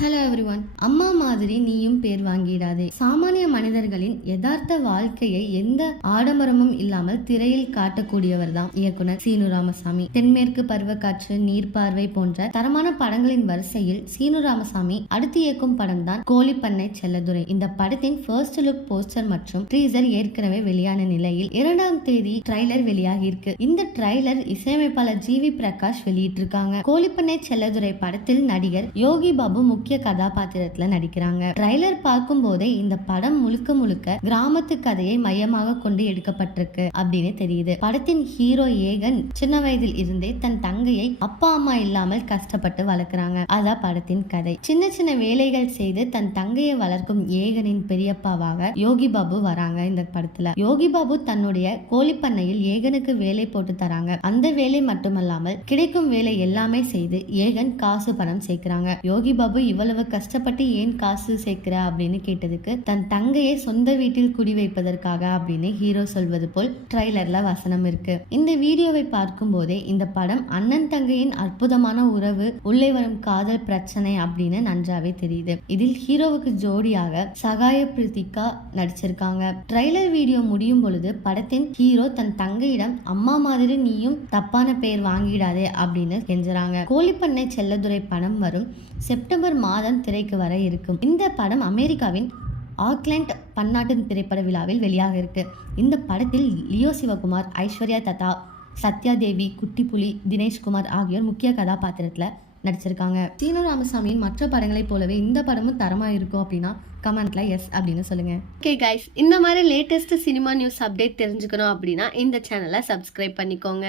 Hello everyone அம்மா மாதிரி நீயும் பேர் வாங்கிடாதே. சாமானிய மனிதர்களின் யதார்த்த வாழ்க்கையை எந்த ஆடம்பரமும் இல்லாமல் திரையில் காட்டக்கூடியவர் தான் இயக்குனர் சீனு ராமசாமி. தென்மேற்கு பருவக்காற்று நீர்பார்வை போன்ற தரமான படங்களின் வரிசையில் சீனு ராமசாமி அடுத்து இயக்கும் படம் தான் கோழிப்பண்ணை செல்லதுரை. இந்த படத்தின் ஃபர்ஸ்ட் லுக் போஸ்டர் மற்றும் ட்ரீசர் ஏற்கனவே வெளியான நிலையில் இரண்டாம் தேதி ட்ரைலர் வெளியாகி இருக்கு இந்த ட்ரைலர் இசையமைப்பாளர் ஜி வி பிரகாஷ் வெளியிட்டிருக்காங்க. கோழிப்பண்ணை செல்லதுரை படத்தில் நடிகர் யோகி பாபு முக்கிய முக்கிய கதாபாத்திரத்துல நடிக்கிறாங்க. ட்ரைலர் பார்க்கும் போதே இந்த படம் முழுக்க முழுக்க கிராமத்து கதையை மையமாக கொண்டு எடுக்கப்பட்டிருக்கு அப்படின்னு தெரியுது. படத்தின் ஹீரோ ஏகன் சின்ன வயதில் இருந்தே தன் தங்கையை அப்பா அம்மா இல்லாமல் கஷ்டப்பட்டு வளர்க்குறாங்க. அதான் படத்தின் கதை. சின்ன சின்ன வேலைகள் செய்து தன் தங்கையை வளர்க்கும் ஏகனின் பெரியப்பாவாக யோகி பாபு வராங்க இந்த படத்துல. யோகி பாபு தன்னுடைய கோழிப்பண்ணையில் ஏகனுக்கு வேலை போட்டு தராங்க. அந்த வேலை மட்டுமல்லாமல் கிடைக்கும் வேலை எல்லாமே செய்து ஏகன் காசு பணம் சேர்க்கிறாங்க. யோகி பாபு இவ்வளவு கஷ்டப்பட்டு ஏன் காசு சேர்க்கிற அப்படின்னு கேட்டதுக்கு தன் தங்கையை சொந்த வீட்டில் குடி வைப்பதற்காக அப்படின்னு ஹீரோ சொல்வது போல் ட்ரைலர்ல வசனம் இருக்கு. இந்த வீடியோவை பார்க்கும் போதே இந்த படம் அண்ணன் தங்கையின் அற்புதமான உறவு உள்ளே வரும் காதல் பிரச்சனை அப்படின்னு நன்றாவே தெரியுது. இதில் ஹீரோவுக்கு ஜோடியாக சகாய பிரித்திகா நடிச்சிருக்காங்க. ட்ரைலர் வீடியோ முடியும் பொழுது படத்தின் ஹீரோ தன் தங்கையிடம் அம்மா மாதிரி நீயும் தப்பான பெயர் வாங்கிடாதே அப்படின்னு கெஞ்சுறாங்க. கோழிப்பண்ணை செல்லதுரை படம் வரும் செப்டம்பர் மாதம் திரைக்கு வர இருக்கும். இந்த படம் அமெரிக்காவின் ஆக்லாண்ட் பன்னாட்டு திரைப்பட விழாவில் வெளியாக இருக்கு. இந்த படத்தில் லியோ சிவகுமார் ஐஸ்வர்யா தத்தா சத்யா தேவி குட்டிப்புலி தினேஷ்குமார் ஆகியோர் முக்கிய கதாபாத்திரத்தில் நடிச்சிருக்காங்க. சீனு ராமசாமியின் மற்ற படங்களைப் போலவே இந்த படமும் தரமாக இருக்கும் அப்படின்னா கமெண்ட்ல எஸ் அப்படின்னு சொல்லுங்க. ஓகே கைஸ் இந்த மாதிரி லேட்டஸ்ட் சினிமா நியூஸ் அப்டேட் தெரிஞ்சுக்கணும் அப்படின்னா இந்த சேனலை சப்ஸ்கிரைப் பண்ணிக்கோங்க.